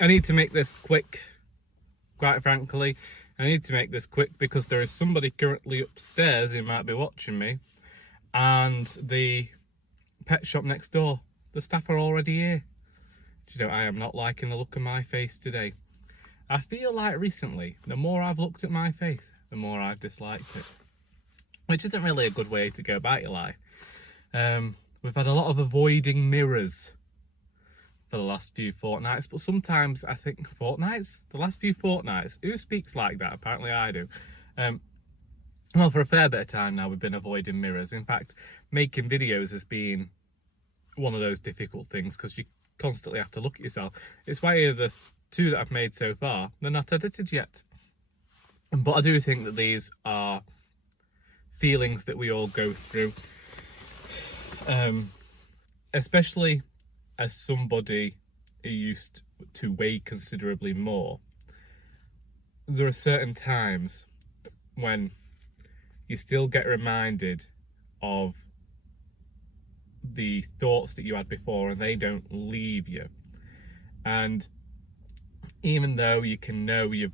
I need to make this quick, quite frankly. I need to make this quick because there is somebody currently upstairs who might be watching me, and the pet shop next door, the staff are already here. Do you know, I am not liking the look of my face today. I feel like recently, the more I've looked at my face, the more I've disliked it. Which isn't really a good way to go about your life. We've had a lot of avoiding mirrors for the last few fortnights, but sometimes I think fortnights? The last few fortnights? Who speaks like that? Apparently I do. Well, for a fair bit of time now we've been avoiding mirrors. In fact, making videos has been one of those difficult things because you constantly have to look at yourself. It's why the two that I've made so far, they're not edited yet. But I do think that these are feelings that we all go through. Especially as somebody who used to weigh considerably more, there are certain times when you still get reminded of the thoughts that you had before and they don't leave you. And even though you can know you've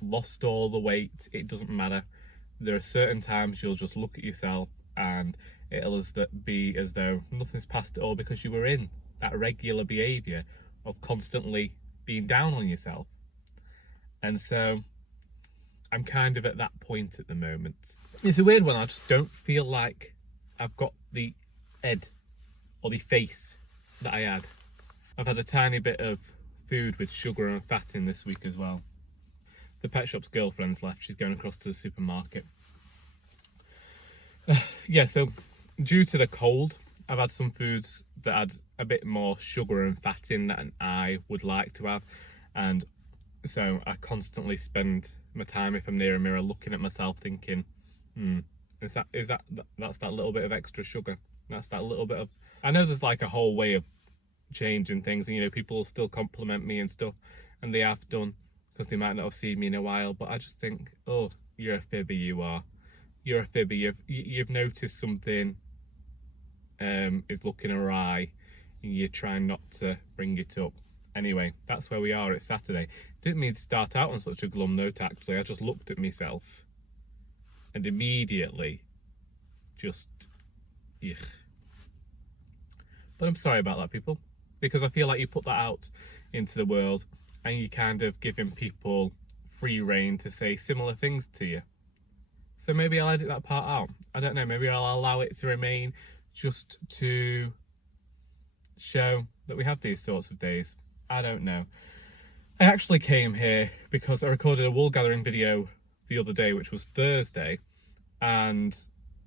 lost all the weight, it doesn't matter. There are certain times you'll just look at yourself and it'll be as though nothing's passed at all because you were in that regular behaviour of constantly being down on yourself. And so I'm kind of at that point at the moment. It's a weird one. I just don't feel like I've got the head or the face that I had. I've had a tiny bit of food with sugar and fat in this week as well. The pet shop's girlfriend's left. She's going across to the supermarket. Yeah, so due to the cold, I've had some foods that had a bit more sugar and fat in than I would like to have. And so I constantly spend my time, if I'm near a mirror, looking at myself thinking, that's that little bit of extra sugar. That's that little bit of... I know there's like a whole way of changing things, and you know, people will still compliment me and stuff, and they have done, because they might not have seen me in a while, but I just think, oh, you're a fibber, you are. You're a fibber. You've noticed something is looking awry, and you're trying not to bring it up. Anyway, that's where we are. It's Saturday. Didn't mean to start out on such a glum note, actually. I just looked at myself and immediately just, yuck. But I'm sorry about that, people, because I feel like you put that out into the world and you kind of giving people free rein to say similar things to you. So maybe I'll edit that part out. I don't know, maybe I'll allow it to remain just to show that we have these sorts of days. I don't know. I actually came here because I recorded a Woolgathering video the other day, which was Thursday, and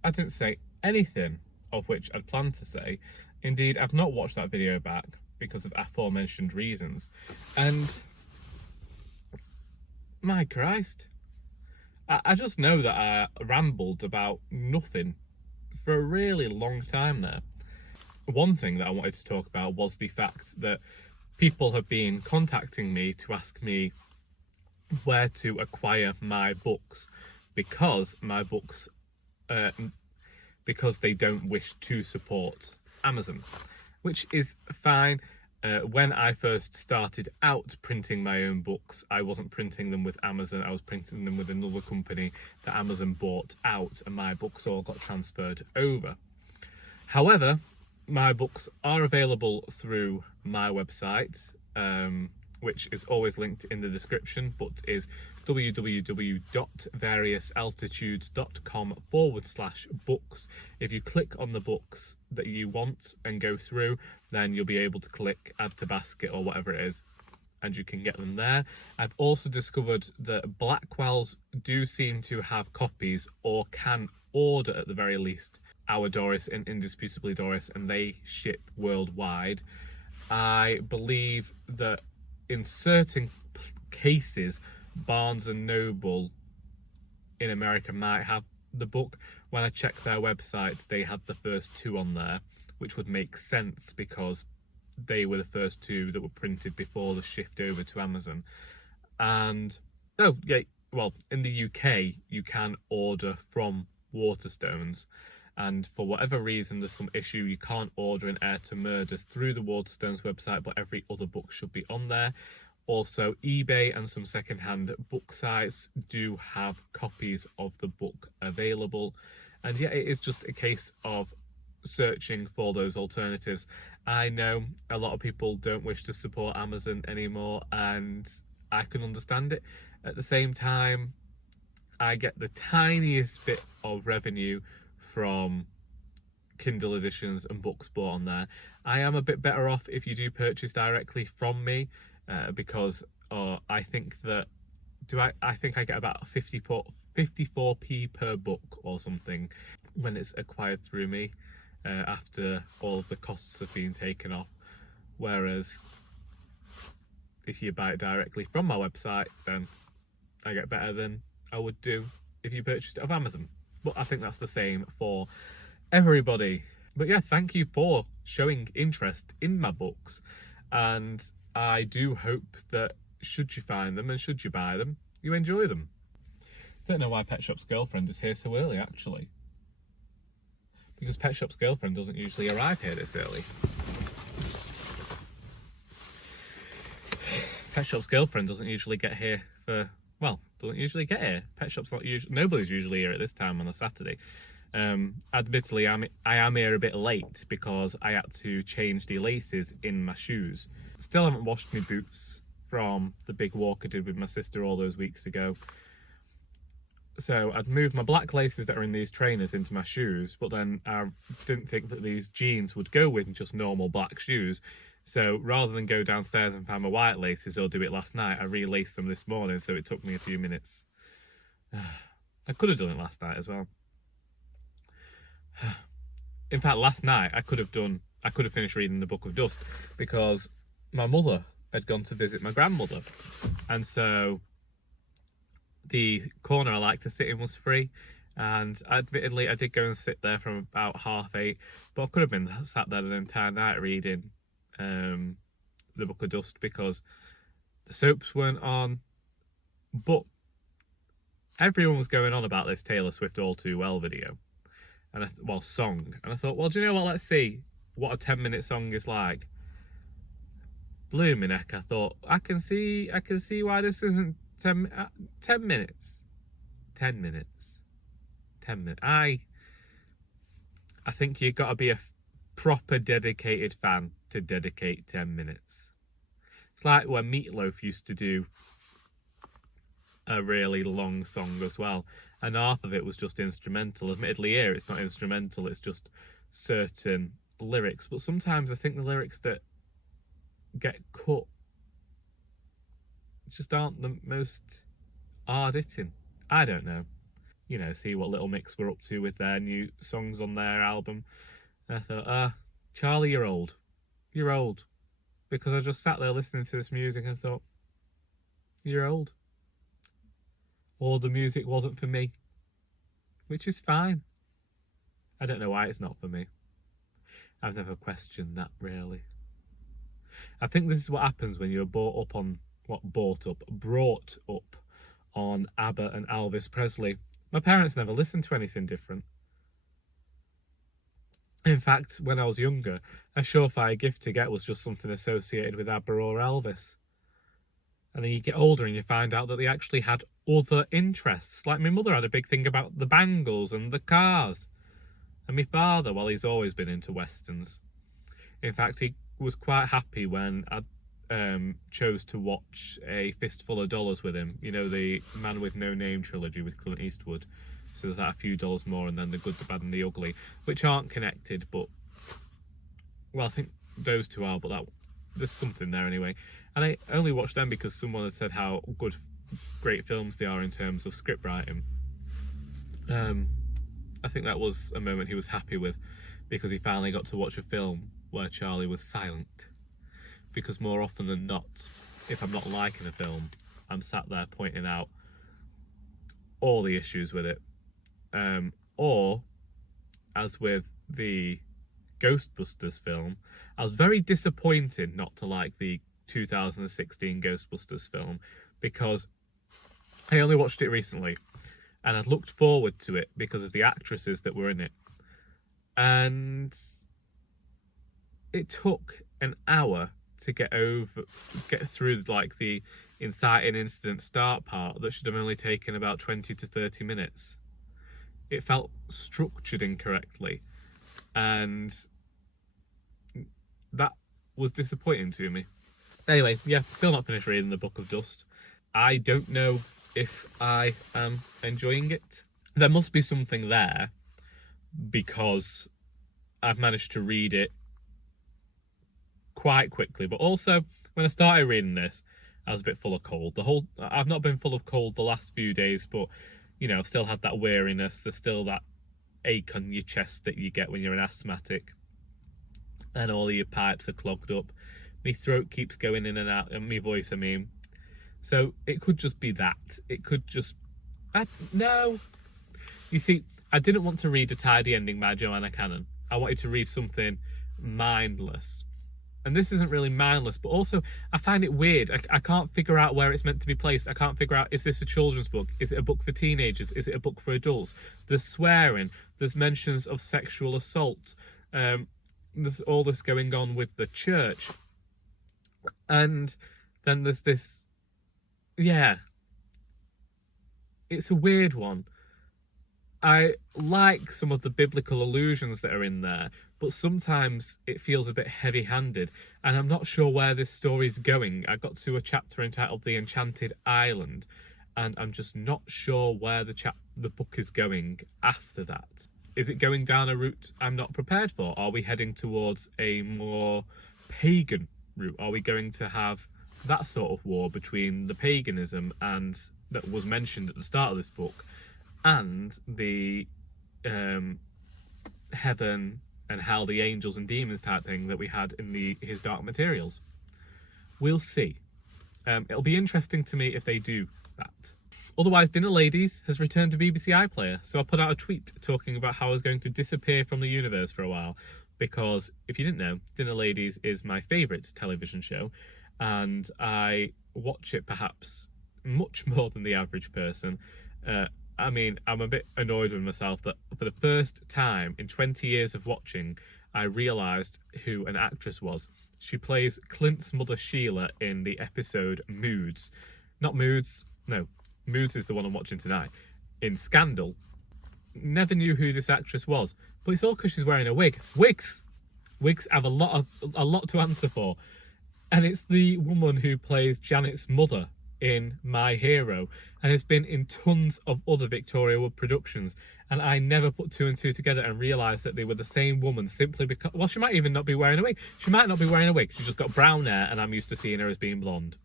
I didn't say anything of which I'd planned to say. Indeed, I've not watched that video back because of aforementioned reasons. And my Christ, I just know that I rambled about nothing for a really long time there. One thing that I wanted to talk about was the fact that people have been contacting me to ask me where to acquire my books, because my books, because they don't wish to support Amazon, which is fine. When I first started out printing my own books, I wasn't printing them with Amazon, I was printing them with another company that Amazon bought out, and my books all got transferred over. However, my books are available through my website, which is always linked in the description, but is www.variousaltitudes.com/books. If you click on the books that you want and go through, then you'll be able to click add to basket or whatever it is, and you can get them there. I've also discovered that Blackwell's do seem to have copies, or can order at the very least, Our Doris and Indisputably Doris, and they ship worldwide. I believe that in certain cases, Barnes and Noble in America might have the book. When I checked their websites, they had the first two on there, which would make sense because they were the first two that were printed before the shift over to Amazon. And oh yeah, well, in the UK you can order from Waterstones, and for whatever reason there's some issue, you can't order an Heir to Murder through the Waterstones website, but every other book should be on there. Also, eBay and some second-hand book sites do have copies of the book available. And yeah, it is just a case of searching for those alternatives. I know a lot of people don't wish to support Amazon anymore, and I can understand it. At the same time, I get the tiniest bit of revenue from Kindle editions and books bought on there. I am a bit better off if you do purchase directly from me, because I think that I think I get about 54p per book or something when it's acquired through me, after all of the costs have been taken off. Whereas if you buy it directly from my website, then I get better than I would do if you purchased it off Amazon. But I think that's the same for everybody. But yeah, thank you for showing interest in my books, and I do hope that should you find them and should you buy them, you enjoy them. Don't know why Pet Shop's Girlfriend is here so early, actually, because Pet Shop's Girlfriend doesn't usually arrive here this early. Pet Shop's Girlfriend doesn't usually get here doesn't usually get here. Pet Shop's nobody's usually here at this time on a Saturday. Admittedly, I am here a bit late because I had to change the laces in my shoes. Still haven't washed my boots from the big walk I did with my sister all those weeks ago. So I'd moved my black laces that are in these trainers into my shoes, but then I didn't think that these jeans would go with just normal black shoes. So rather than go downstairs and find my white laces or do it last night, I relaced them this morning, so it took me a few minutes. I could have done it last night as well. In fact, last night I could have finished reading the Book of Dust, because my mother had gone to visit my grandmother, and so the corner I like to sit in was free, and admittedly I did go and sit there from about 8:30, but I could have been sat there the entire night reading the Book of Dust, because the soaps weren't on, but everyone was going on about this Taylor Swift All Too Well video, and song, and I thought, well, do you know what, let's see what a 10-minute song is like. Blooming heck, I thought, I can see why this isn't 10 minutes. 10 minutes. 10 minutes. I think you've got to be a proper dedicated fan to dedicate 10 minutes. It's like when Meatloaf used to do a really long song as well, and half of it was just instrumental. Admittedly here it's not instrumental, it's just certain lyrics, but sometimes I think the lyrics that get cut just aren't the most hard-hitting. I don't know. You know, see what Little Mix were up to with their new songs on their album. And I thought, Charlie, you're old. You're old. Because I just sat there listening to this music and thought, you're old. Or the music wasn't for me. Which is fine. I don't know why it's not for me. I've never questioned that, really. I think this is what happens when you're brought up on ABBA and Elvis Presley. My parents never listened to anything different. In fact, when I was younger, a surefire gift to get was just something associated with ABBA or Elvis. And then you get older and you find out that they actually had other interests. Like my mother had a big thing about the Bangles and the Cars. And my father, well, he's always been into westerns. In fact, he was quite happy when I chose to watch A Fistful of Dollars with him. You know, the Man with No Name trilogy with Clint Eastwood. So there's that A Few Dollars More, and then The Good, the Bad and the Ugly, which aren't connected, but, well, I think those two are, but there's something there anyway. And I only watched them because someone had said how great films they are in terms of script writing. I think that was a moment he was happy with, because he finally got to watch a film where Charlie was silent. Because more often than not, if I'm not liking a film, I'm sat there pointing out all the issues with it. Or, as with the Ghostbusters film, I was very disappointed not to like the 2016 Ghostbusters film, because I only watched it recently and I'd looked forward to it because of the actresses that were in it. And it took an hour to get through like the inciting incident start part that should have only taken about 20 to 30 minutes. It felt structured incorrectly, and that was disappointing to me. Anyway, yeah, still not finished reading the Book of Dust. I don't know if I am enjoying it. There must be something there, because I've managed to read it quite quickly. But also, when I started reading this, I was a bit full of cold. I've not been full of cold the last few days, but you know, I've still had that weariness. There's still that ache on your chest that you get when you're an asthmatic, and all of your pipes are clogged up. My throat keeps going in and out, and my voice, I mean. So it could just be that. It could just... No. You see, I didn't want to read A Tidy Ending by Joanna Cannon. I wanted to read something mindless. And this isn't really mindless, but also I find it weird. I can't figure out where it's meant to be placed. I can't figure out, is this a children's book? Is it a book for teenagers? Is it a book for adults? There's swearing. There's mentions of sexual assault. There's all this going on with the church. And then there's this... Yeah. It's a weird one. I like some of the biblical allusions that are in there, but sometimes it feels a bit heavy-handed, and I'm not sure where this story's going. I got to a chapter entitled The Enchanted Island, and I'm just not sure where the book is going after that. Is it going down a route I'm not prepared for? Are we heading towards a more pagan route? Are we going to have that sort of war between the paganism and that was mentioned at the start of this book and the heaven and hell, the angels and demons type thing that we had in his Dark Materials? We'll see. It'll be interesting to me if they do that. Otherwise, Dinner Ladies has returned to BBC iPlayer, so I put out a tweet talking about how I was going to disappear from the universe for a while, because if you didn't know, Dinner Ladies is my favourite television show, and I watch it perhaps much more than the average person. I mean, I'm a bit annoyed with myself that for the first time in 20 years of watching, I realised who an actress was. She plays Clint's mother Sheila in the episode Moods. Not Moods, no. Moods is the one I'm watching tonight. In Scandal. Never knew who this actress was, but it's all because she's wearing a wig. Wigs have a lot to answer for, and it's the woman who plays Janet's mother in My Hero, and has been in tons of other Victoria Wood productions. And I never put two and two together and realised that they were the same woman simply because, well, she might even not be wearing a wig. She might not be wearing a wig. She's just got brown hair, and I'm used to seeing her as being blonde.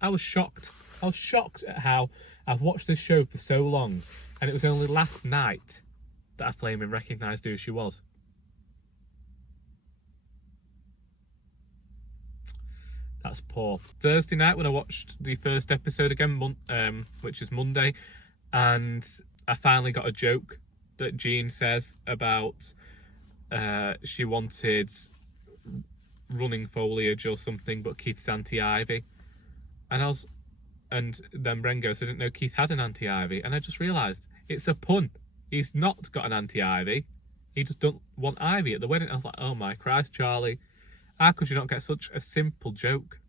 I was shocked. I was shocked at how I've watched this show for so long, and it was only last night that I flaming recognised who she was. That's poor. Thursday night when I watched the first episode again, which is Monday, and I finally got a joke that Jean says about she wanted running foliage or something, but Keith's anti-ivy. And then Bren goes, I didn't know Keith had an anti-ivy. And I just realised it's a pun. He's not got an anti-ivy. He just don't want ivy at the wedding. I was like, oh my Christ, Charlie. How could you not get such a simple joke?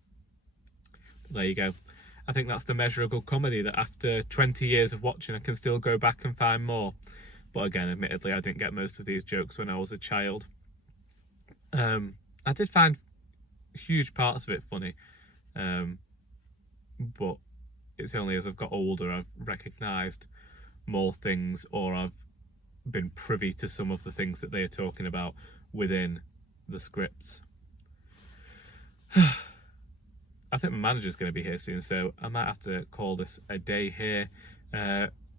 But there you go. I think that's the measure of good comedy, that after 20 years of watching, I can still go back and find more. But again, admittedly, I didn't get most of these jokes when I was a child. I did find huge parts of it funny. But it's only as I've got older I've recognised more things, or I've been privy to some of the things that they are talking about within the scripts. I think my manager's going to be here soon, so I might have to call this a day here.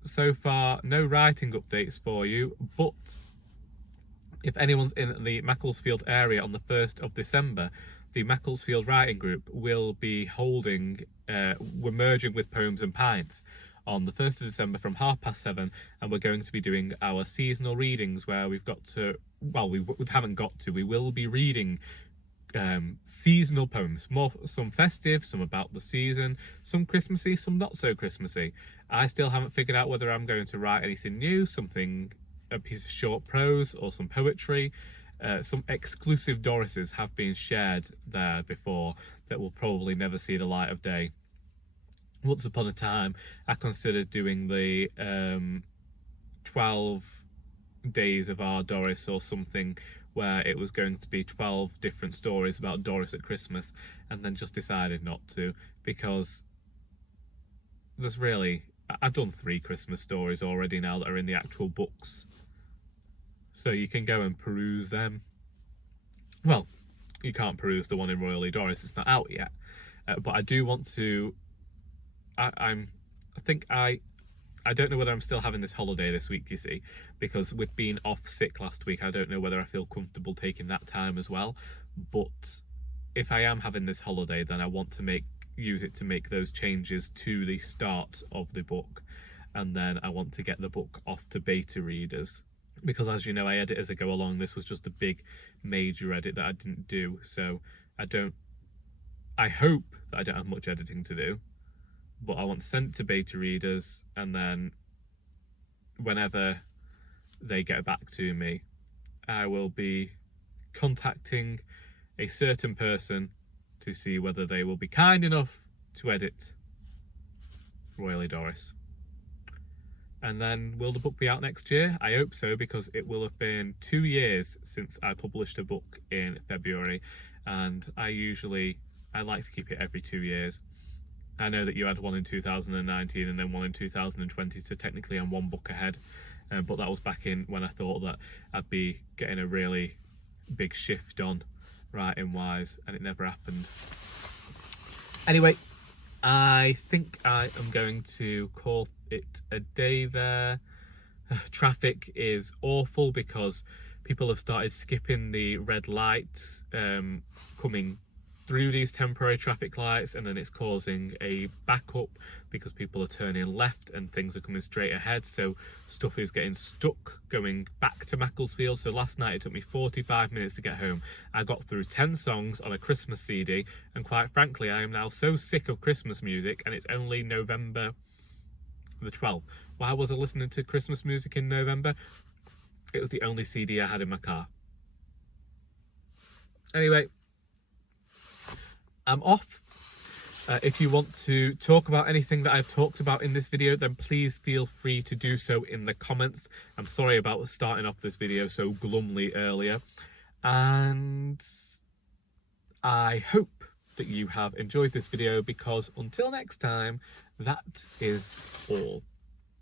So far, no writing updates for you, but if anyone's in the Macclesfield area on the 1st of December, the Macclesfield Writing Group will be holding, we're merging with Poems and Pints on the 1st of December from 7:30, and we're going to be doing our seasonal readings where we've got to, well, we haven't got to, we will be reading seasonal poems, some festive, some about the season, some Christmassy, some not so Christmassy. I still haven't figured out whether I'm going to write anything new, a piece of short prose or some poetry. some exclusive Dorises have been shared there before that will probably never see the light of day. Once upon a time, I considered doing the 12 days of Our Doris or something, where it was going to be 12 different stories about Doris at Christmas, and then just decided not to, because there's really, I've done 3 Christmas stories already now that are in the actual books, so you can go and peruse them. Well, you can't peruse the one in Royally Doris, it's not out yet, but I do want to. I don't know whether I'm still having this holiday this week, you see, because with being off sick last week, I don't know whether I feel comfortable taking that time as well. But if I am having this holiday, then I want to use it to make those changes to the start of the book, and then I want to get the book off to beta readers, because as you know, I edit as I go along. This was just a big major edit that I didn't do, so I hope that I don't have much editing to do. But I want sent to beta readers, and then whenever they get back to me, I will be contacting a certain person to see whether they will be kind enough to edit Royally Doris. And then will the book be out next year? I hope so, because it will have been 2 years since I published a book in February, and I like to keep it every 2 years. I know that you had one in 2019 and then one in 2020, so technically I'm 1 book ahead. But that was back in when I thought that I'd be getting a really big shift on writing wise, and it never happened. Anyway, I think I am going to call it a day there. Traffic is awful because people have started skipping the red light coming through these temporary traffic lights, and then it's causing a backup because people are turning left and things are coming straight ahead, so stuff is getting stuck going back to Macclesfield. So last night it took me 45 minutes to get home. I got through 10 songs on a Christmas CD, and quite frankly I am now so sick of Christmas music, and it's only November the 12th. Why was I listening to Christmas music in November? It was the only CD I had in my car. Anyway, I'm off. If you want to talk about anything that I've talked about in this video, then please feel free to do so in the comments. I'm sorry about starting off this video so glumly earlier. And I hope that you have enjoyed this video, because until next time, that is all.